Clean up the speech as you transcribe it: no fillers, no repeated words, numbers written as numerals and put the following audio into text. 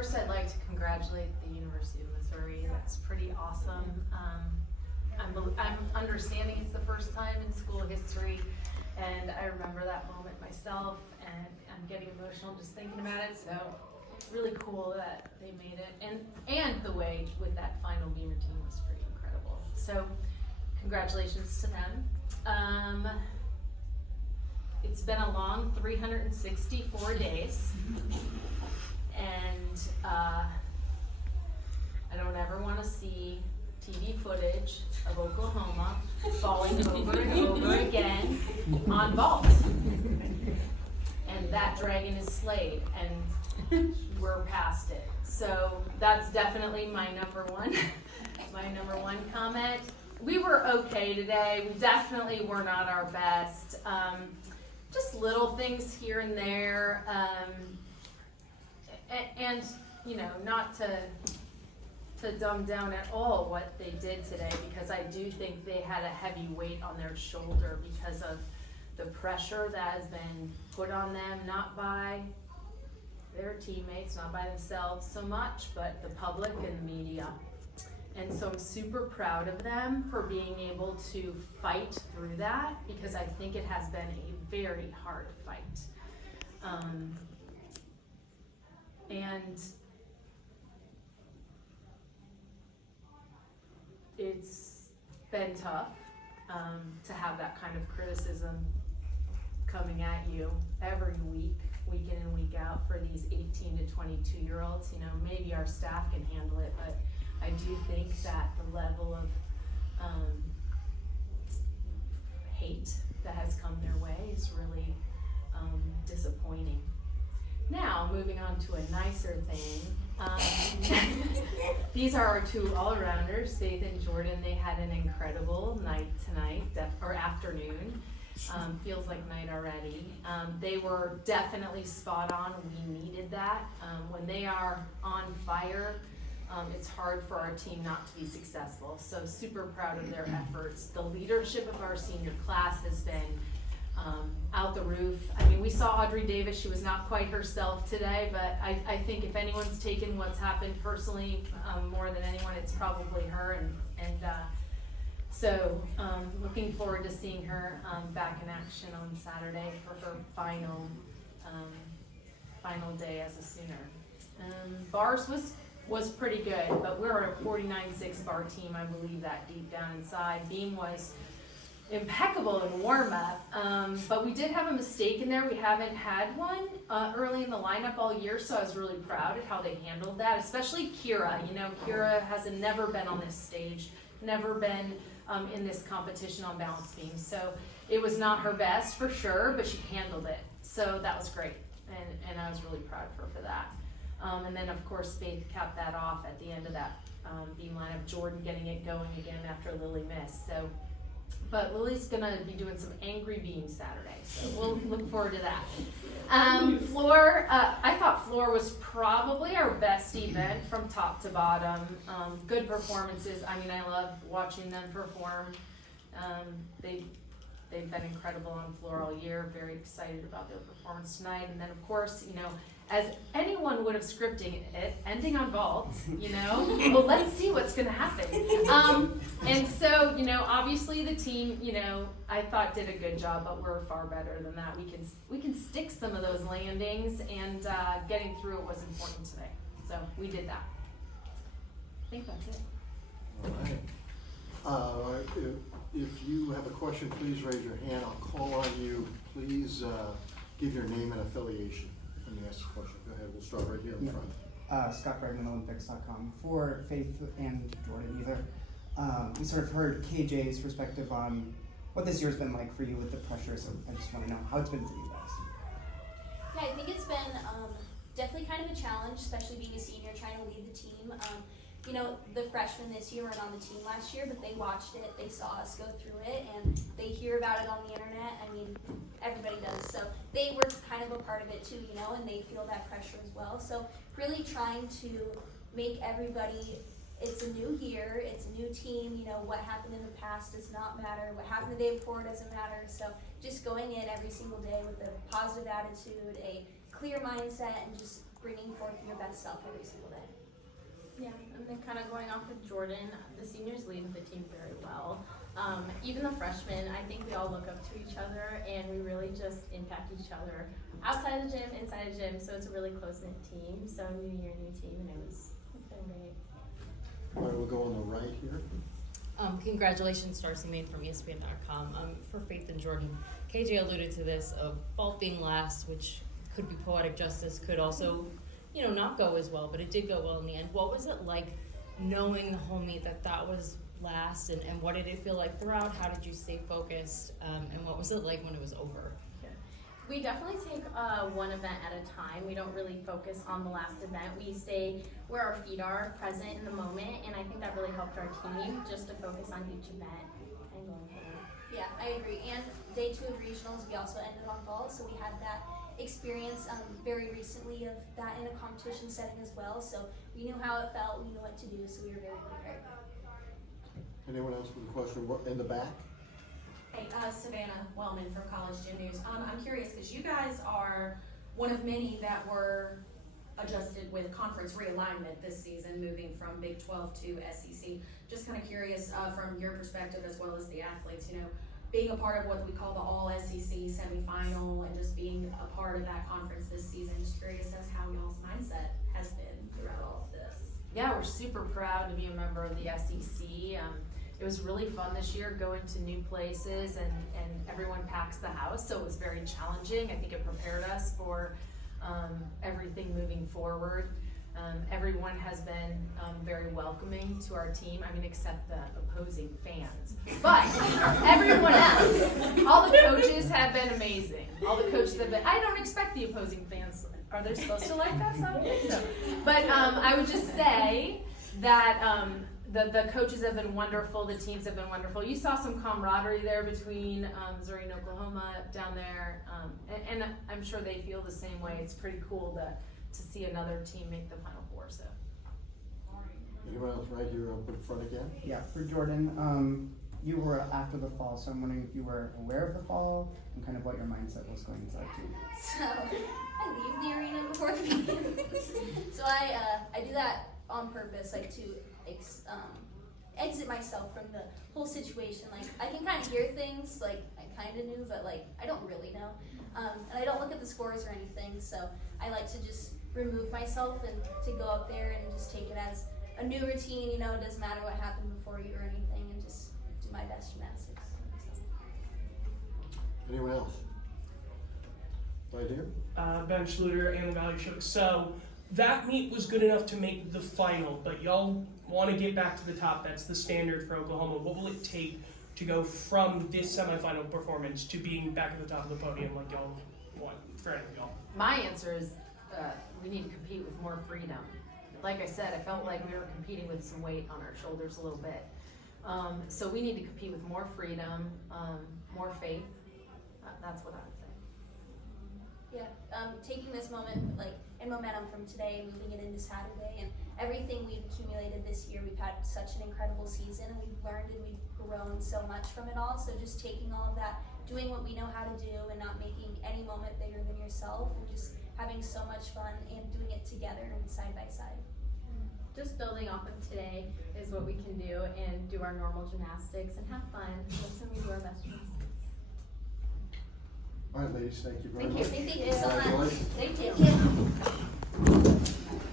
First, I'd like to congratulate the University of Missouri. That's pretty awesome. I'm understanding it's the first time in school history, and I remember that moment myself, and I'm getting emotional just thinking about it. So it's really cool that they made it, and the way with that final Beamer team was pretty incredible. So congratulations to them. It's been a long 364 days, and I don't ever want to see TV footage of Oklahoma falling over and over again on vault. And that dragon is slayed, and we're past it. So that's definitely my number one comment. We were okay today. We definitely were not our best. Just little things here and there, and you know, not to dumb down at all what they did today, because I do think they had a heavy weight on their shoulder because of the pressure that has been put on them, not by their teammates, not by themselves so much, but the public and the media. And so I'm super proud of them for being able to fight through that, because I think it has been a very hard fight. And it's been tough to have that kind of criticism coming at you every week, week in and week out, for these 18 to 22-year-olds. You know, maybe our staff can handle it, but I do think that the level of hate that has come their way is really disappointing. Now, moving on to a nicer thing. These are our two all-arounders, Faith and Jordan. They had an incredible night tonight, or afternoon. Feels like night already. They were definitely spot on. We needed that. When they are on fire, it's hard for our team not to be successful. So super proud of their efforts. The leadership of our senior class has been out the roof. I mean, we saw Audrey Davis. She was not quite herself today, but I think if anyone's taken what's happened personally more than anyone, it's probably her. So looking forward to seeing her back in action on Saturday for her final day as a Sooner. Bars was pretty good, but we're a 49-6 bar team. I believe that deep down inside. Beam was impeccable in warm-up, but we did have a mistake in there. We haven't had one early in the lineup all year, so I was really proud of how they handled that, especially Kira. You know, Kira has never been on this stage, never been in this competition on balance beam, so it was not her best for sure, but she handled it, so that was great, and I was really proud of her for that. And then of course Faith capped that off at the end of that beam lineup, Jordan getting it going again after Lily missed. So, but Lily's gonna be doing some angry beams Saturday, so we'll look forward to that. Floor, I thought floor was probably our best event from top to bottom. Good performances. I mean, I love watching them perform. They've been incredible on floor all year. Very excited about their performance tonight. And then of course, you know, as anyone would have scripted it, ending on vault, you know, well, let's see what's going to happen. And so, you know, obviously the team, you know, I thought did a good job, but we're far better than that. We can stick some of those landings, and getting through it was important today. So we did that. I think that's it. All right. If you have a question, please raise your hand. I'll call on you. Please give your name and affiliation when you ask a question. Go ahead. We'll start right here in front. Scott Bregman, Olympics.com. For Faith and Jordan, either. We sort of heard KJ's perspective on what this year's been like for you with the pressure, so I just want to know how it's been for you guys. Yeah, I think it's been definitely kind of a challenge, especially being a senior, trying to lead the team. You know, the freshmen this year weren't on the team last year, but they watched it, they saw us go through it, and they hear about it on the internet. I mean, everybody does. So they were kind of a part of it too, you know, and they feel that pressure as well. So really trying to make everybody, it's a new year, it's a new team, you know, what happened in the past does not matter, what happened the day before doesn't matter. So just going in every single day with a positive attitude, a clear mindset and just bringing forth your best self every single day. Yeah, and then kind of going off with Jordan, the seniors lead the team very well. Even the freshmen, I think we all look up to each other and we really just impact each other outside the gym, inside the gym, so it's a really close-knit team. So new year, new team, and it's been great. All right, we'll go on the right here. Congratulations, Darcy Main from ESPN.com. For Faith and Jordan, KJ alluded to this of vault being last, which could be poetic justice, could also, not go as well, but it did go well in the end. What was it like knowing the whole meet that was last, and what did it feel like throughout? How did you stay focused, and what was it like when it was over? We definitely take one event at a time. We don't really focus on the last event. We stay where our feet are, present in the moment, and I think that really helped our team just to focus on each event and going forward. Yeah, I agree. And day 2 of regionals, we also ended on vault, so we had that experience very recently of that in a competition setting as well. So we knew how it felt, we knew what to do, so we were very prepared. Anyone else with a question? What, in the back? Hey, Savannah Wellman from College Gym News. I'm curious because you guys are one of many that were adjusted with conference realignment this season, moving from Big 12 to SEC. Just kind of curious from your perspective as well as the athletes, being a part of what we call the All SEC Semifinal and just being a part of that conference this season. Just curious as how y'all's mindset has been throughout all of this. Yeah, we're super proud to be a member of the SEC. It was really fun this year going to new places and everyone packs the house, so it was very challenging. I think it prepared us for everything moving forward. Everyone has been very welcoming to our team, except the opposing fans. But everyone else, all the coaches have been amazing. All the coaches have been, I don't expect the opposing fans, are they supposed to like us? I don't think so. But I would just say that the coaches have been wonderful, the teams have been wonderful. You saw some camaraderie there between Missouri and Oklahoma down there, and I'm sure they feel the same way. It's pretty cool to see another team make the Final Four. So. Anyone else right here up in front again? Yeah, for Jordan, you were after the fall, so I'm wondering if you were aware of the fall and kind of what your mindset was going into that too. So I leave the arena before the meeting. So I do that on purpose, to exit myself from the whole situation. I can kind of hear things, I kind of knew, but I don't really know. And I don't look at the scores or anything, so I like to just remove myself and to go up there and just take it as a new routine. It doesn't matter what happened before you or anything, and just do my best gymnastics. Anyone else? Right here? Ben Schluter and the Valley Shook. So that meet was good enough to make the final, but y'all want to get back to the top. That's the standard for Oklahoma. What will it take to go from this semifinal performance to being back at the top of the podium like y'all want for any of y'all? My answer is we need to compete with more freedom. Like I said, I felt like we were competing with some weight on our shoulders a little bit. So we need to compete with more freedom, more faith. That's what I would say. Yeah, taking this moment, and momentum from today, moving it into Saturday, and everything we've accumulated this year, we've had such an incredible season, and we've learned and we've grown so much from it all. So just taking all of that, doing what we know how to do, and not making any moment bigger than yourself, and just having so much fun and doing it together and side by side. Just building off of today is what we can do, and do our normal gymnastics and have fun. That's when we do our best gymnastics. All right, ladies, thank you very much. Thank you so much.